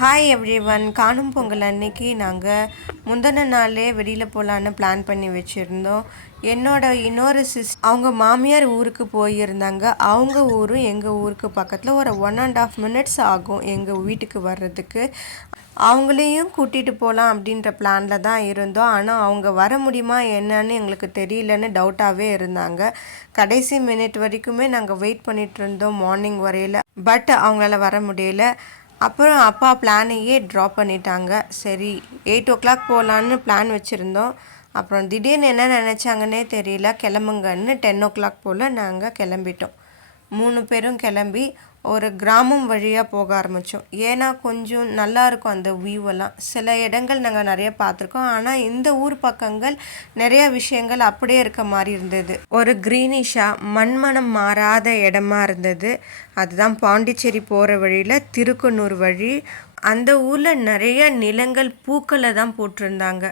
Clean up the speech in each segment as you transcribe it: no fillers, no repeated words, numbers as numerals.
Hi everyone. காணும் பொங்கல் அன்னைக்கு நாங்கள் முந்தின நாளே வெளியில் போகலான்னு பிளான் பண்ணி வச்சுருந்தோம். என்னோட இன்னொரு அவங்க மாமியார் ஊருக்கு போயிருந்தாங்க. அவங்க ஊரும் எங்கள் ஊருக்கு பக்கத்தில் ஒரு 1.5 minutes ஆகும் எங்கள் வீட்டுக்கு வர்றதுக்கு. அவங்களையும் கூட்டிகிட்டு போகலாம் அப்படின்ற பிளானில் தான் இருந்தோம். ஆனால் அவங்க வர முடியுமா என்னன்னு எங்களுக்கு தெரியலன்னு டவுட்டாகவே இருந்தாங்க. கடைசி மினிட் வரைக்குமே நாங்கள் வெயிட் பண்ணிகிட்டு இருந்தோம் மார்னிங் வரையில். பட் அவங்களால வர முடியல. அப்புறம் அப்பா பிளானையே ட்ராப் பண்ணிட்டாங்க. சரி 8 o'clock போகலான்னு பிளான் வச்சுருந்தோம். அப்புறம் திடீர்னு என்ன நினச்சாங்கன்னே தெரியல, கிளம்புங்கன்னு 10 o'clock போல் நாங்கள் கிளம்பிட்டோம். 3 பேரும் கிளம்பி ஒரு கிராமம் வழியாக போக ஆரம்பித்தோம். ஏன்னா கொஞ்சம் நல்லாயிருக்கும் அந்த வியூவெல்லாம். சில இடங்கள் நாங்கள் நிறைய பார்த்துருக்கோம். ஆனால் இந்த ஊர் பக்கங்கள் நிறைய விஷயங்கள் அப்படியே இருக்க மாதிரி இருந்தது. ஒரு க்ரீனிஷாக மண்மனம் மாறாத இடமா இருந்தது. அதுதான் பாண்டிச்சேரி போகிற வழியில் திருக்கனூர் வழி. அந்த ஊரில் நிறைய நிலங்கள் பூக்களை தான் போட்டிருந்தாங்க.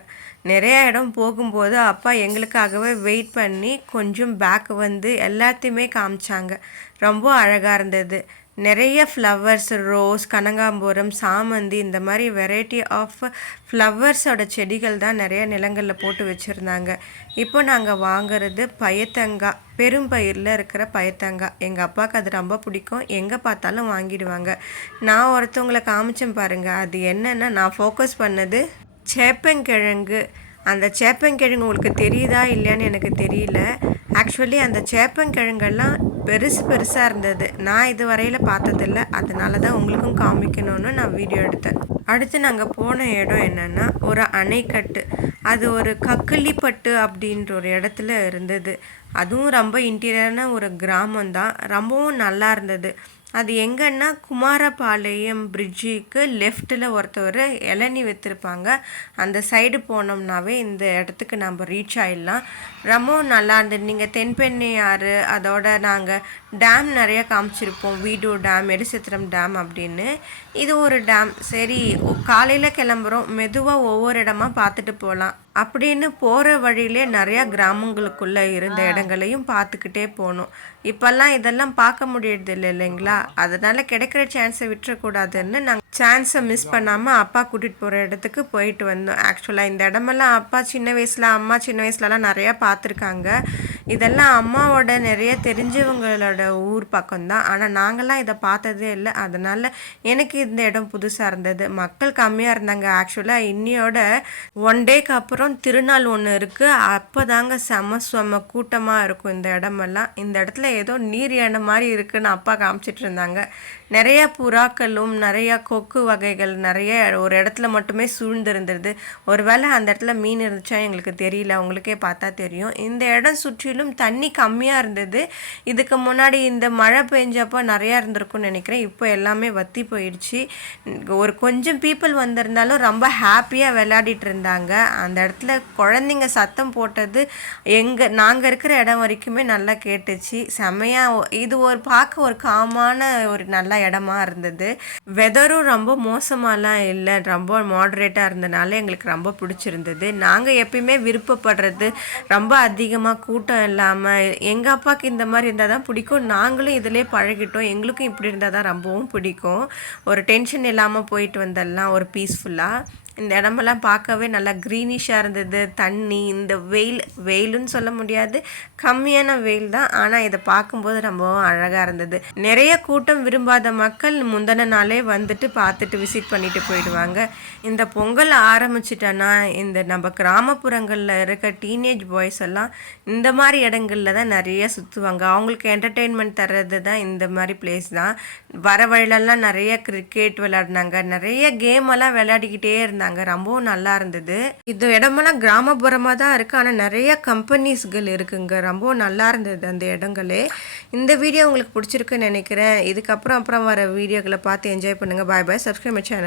நிறைய இடம் போகும்போது அப்பா எங்களுக்காகவே வெயிட் பண்ணி கொஞ்சம் பேக் வந்து எல்லாத்தையுமே காமிச்சாங்க. ரொம்ப அழகாக இருந்தது. நிறைய ஃப்ளவர்ஸ், ரோஸ், கனகாம்பரம், சாமந்தி, இந்த மாதிரி வெரைட்டி ஆஃப் ஃப்ளவர்ஸோட செடிகள் தான் நிறைய நிலங்களில் போட்டு வச்சுருந்தாங்க. இப்போ நாங்கள் வாங்கிறது பயத்தங்காய், பெரும்பயிரில் இருக்கிற பயத்தங்காய். எங்கள் அப்பாவுக்கு அது ரொம்ப பிடிக்கும். எங்கே பார்த்தாலும் வாங்கிடுவாங்க. நான் ஒருத்தவங்களை காமிச்சேன் பாருங்கள். அது என்னென்னா, நான் ஃபோக்கஸ் பண்ணது சேப்பங்கிழங்கு. அந்த சேப்பங்கிழங்கு உங்களுக்கு தெரியுதா இல்லையான்னு எனக்கு தெரியல. ஆக்சுவலி அந்த சேப்பங்கிழங்கெல்லாம் பெருசாக இருந்தது. நான் இது வரையில் பார்த்ததில்ல. அதனால தான் உங்களுக்கும் காமிக்கணும்னு நான் வீடியோ எடுத்தேன். அடுத்து நாங்கள் போன இடம் என்னென்னா, ஒரு அணைக்கட்டு. அது ஒரு கக்கிலிப்பட்டு அப்படின்ற ஒரு இடத்துல இருந்தது. அதுவும் ரொம்ப இன்டீரியரான ஒரு கிராமம்தான். ரொம்பவும் நல்லா இருந்தது. அது எங்கன்னா, குமாரபாளையம் பிரிட்ஜுக்கு லெஃப்டில் ஒருத்தவர் இளநி விற்றுருப்பாங்க. அந்த சைடு போனோம்னாவே இந்த இடத்துக்கு நம்ம ரீச் ஆகிடலாம். ரொம்பவும் நல்லா இருந்தது. நீங்கள் தென்பெண்ணையாறு, அதோட நாங்கள் டேம் நிறைய காமிச்சிருப்போம். வீடூர் டேம், எரிசத்திரம் டேம் அப்படின்னு. இது ஒரு டேம். சரி, காலையில் கிளம்புறோம், மெதுவாக ஒவ்வொரு இடமா பார்த்துட்டு போகலாம் அப்படின்னு போகிற வழியிலே நிறையா கிராமங்களுக்குள்ளே இருந்த இடங்களையும் பார்த்துக்கிட்டே போகணும். இப்போல்லாம் இதெல்லாம் பார்க்க முடியறது இல்லைங்களா? அதனால் கிடைக்கிற சான்ஸை விட்டுறக்கூடாதுன்னு நாங்கள் சான்ஸை மிஸ் பண்ணாமல் அப்பா கூட்டிகிட்டு போகிற இடத்துக்கு போயிட்டு வந்தோம். ஆக்சுவலாக இந்த இடமெல்லாம் அப்பா சின்ன வயசில், அம்மா சின்ன வயசுலலாம் நிறையா பார்த்துருக்காங்க. இதெல்லாம் அம்மாவோட நிறைய தெரிஞ்சவங்களோட ஊர் பக்கம்தான். ஆனால் நாங்கள்லாம் இதை பார்த்ததே இல்லை. அதனால் எனக்கு இந்த இடம் புதுசாக இருந்தது. மக்கள் கம்மியாக இருந்தாங்க. ஆக்சுவலாக இன்னையோட 1 டேக்கு அப்புறம் திருநாள் ஒன்று இருக்குது. அப்போ தாங்க செம கூட்டமாக இருக்கும் இந்த இடமெல்லாம். இந்த இடத்துல ஏதோ நீர் யானை மாதிரி இருக்குதுன்னு அப்பா காமிச்சிட்டு இருந்தாங்க. நிறைய புறாக்களும் நிறையா கொக்கு வகைகள் நிறைய ஒரு இடத்துல மட்டுமே சூழ்ந்திருந்தது. ஒருவேளை அந்த இடத்துல மீன் இருந்துச்சா எங்களுக்கு தெரியல. உங்களுக்கே பார்த்தா தெரியும். இந்த இடம் சுற்றிலும் தண்ணி கம்மியாக இருந்தது. இதுக்கு முன்னாடி இந்த மழை பெஞ்சப்போ நிறையா இருந்திருக்கும்னு நினைக்கிறேன். இப்போ எல்லாமே வற்றி போயிடுச்சு. ஒரு கொஞ்சம் பீப்புள் வந்திருந்தாலும் ரொம்ப ஹாப்பியாக விளையாடிட்டு இருந்தாங்க. அந்த இடத்துல குழந்தைங்க சத்தம் போட்டது நாங்கள் இருக்கிற இடம் வரைக்குமே நல்லா கேட்டுச்சு. செம்மையாக இது ஒரு பார்க்க ஒரு காமான ஒரு நல்ல இடமா இருந்தது. வெதரும் ரொம்ப மோசமாலாம் இல்லை, ரொம்ப மாடரேட்டாக இருந்தனால எங்களுக்கு ரொம்ப பிடிச்சிருந்தது. நாங்கள் எப்பயுமே விருப்பப்படுறது ரொம்ப அதிகமாக கூட்டம் இல்லாமல், எங்கள் அப்பாவுக்கு இந்த மாதிரி இருந்தால் தான் பிடிக்கும். நாங்களும் இதிலே பழகிட்டோம். எங்களுக்கும் இப்படி இருந்தால் தான் ரொம்பவும் பிடிக்கும். ஒரு டென்ஷன் இல்லாமல் போயிட்டு வந்துடலாம், ஒரு பீஸ்ஃபுல்லாக. இந்த இடமெல்லாம் பார்க்கவே நல்லா க்ரீனிஷாக இருந்தது. தண்ணி, இந்த வெயிலுன்னு சொல்ல முடியாது, கம்மியான வெயில் தான். ஆனால் இதை பார்க்கும்போது ரொம்பவும் அழகாக இருந்தது. நிறைய கூட்டம் விரும்பாத மக்கள் முந்தின நாளே வந்துட்டு பார்த்துட்டு விசிட் பண்ணிட்டு போயிடுவாங்க. இந்த பொங்கல் ஆரம்பிச்சிட்டோன்னா இந்த நம்ம கிராமப்புறங்களில் இருக்க டீனேஜ் பாய்ஸ் எல்லாம் இந்த மாதிரி இடங்களில் தான் நிறைய சுற்றுவாங்க. அவங்களுக்கு என்டர்டெயின்மெண்ட் தர்றது தான் இந்த மாதிரி பிளேஸ் தான். வர வழியிலலாம் நிறைய கிரிக்கெட் விளையாடினாங்க, நிறைய கேமெல்லாம் விளையாடிக்கிட்டே இருந்தாங்க. ரொம்பவும் நல்லா இருந்தது. இந்த இடமெல்லாம் கிராமப்புறமாக தான் இருக்குது. ஆனால் நிறைய கம்பெனிஸ்கள் இருக்குங்க. ரொம்பவும் நல்லா இருந்தது அந்த இடங்களே. இந்த வீடியோ உங்களுக்கு பிடிச்சிருக்குன்னு நினைக்கிறேன். இதுக்கப்புறம் வர வீடியோக்களை பார்த்து என்ஜாய் பண்ணுங்கள். Bye bye. Subscribe my channel.